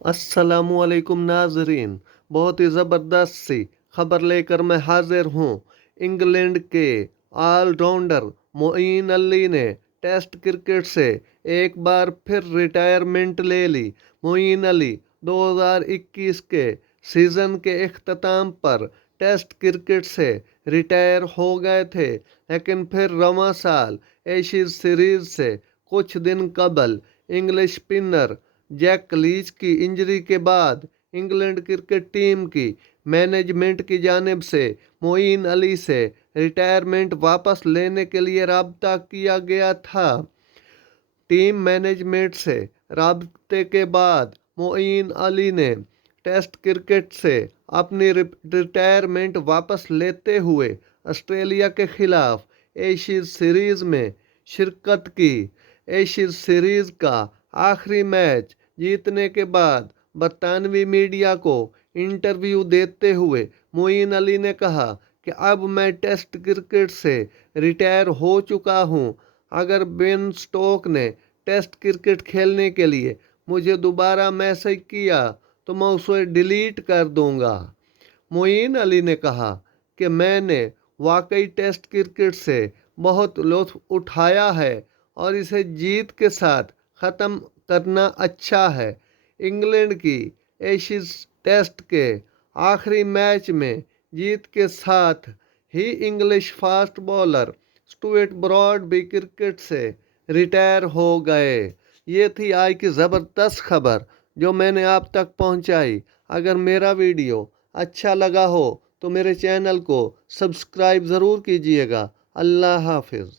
अस्सलामुअलैकुम नाजरीन, बहुत ही ज़बरदस्त सी खबर लेकर मैं हाजिर हूँ। इंग्लैंड के ऑलराउंडर मोईन अली ने टेस्ट क्रिकेट से एक बार फिर रिटायरमेंट ले ली। मोईन अली 2021 के सीज़न के इख्तिताम पर टेस्ट क्रिकेट से रिटायर हो गए थे, लेकिन फिर रवां साल एशिज सीरीज से कुछ दिन कबल इंग्लिश स्पिनर जैक लीच की इंजरी के बाद इंग्लैंड क्रिकेट टीम की मैनेजमेंट की जानिब से मोईन अली से रिटायरमेंट वापस लेने के लिए राब्ता किया गया था। टीम मैनेजमेंट से राब्ते के बाद मोईन अली ने टेस्ट क्रिकेट से अपनी रिटायरमेंट वापस लेते हुए ऑस्ट्रेलिया के खिलाफ एशिज सीरीज में शिरकत की। एशिज सीरीज का आखिरी मैच जीतने के बाद बरतानवी मीडिया को इंटरव्यू देते हुए मोईन अली ने कहा कि अब मैं टेस्ट क्रिकेट से रिटायर हो चुका हूं। अगर बेन स्टोक ने टेस्ट क्रिकेट खेलने के लिए मुझे दोबारा मैसेज किया तो मैं उसे डिलीट कर दूंगा। मोईन अली ने कहा कि मैंने वाकई टेस्ट क्रिकेट से बहुत लुत्फ उठाया है और इसे जीत के साथ ख़त्म करना अच्छा है। इंग्लैंड की एशिज टेस्ट के आखिरी मैच में जीत के साथ ही English fast bowler Stuart Broad भी क्रिकेट से रिटायर हो गए। ये थी आज की ज़बरदस्त खबर जो मैंने आप तक पहुंचाई। अगर मेरा वीडियो अच्छा लगा हो तो मेरे चैनल को सब्सक्राइब ज़रूर कीजिएगा। अल्लाह हाफिज़।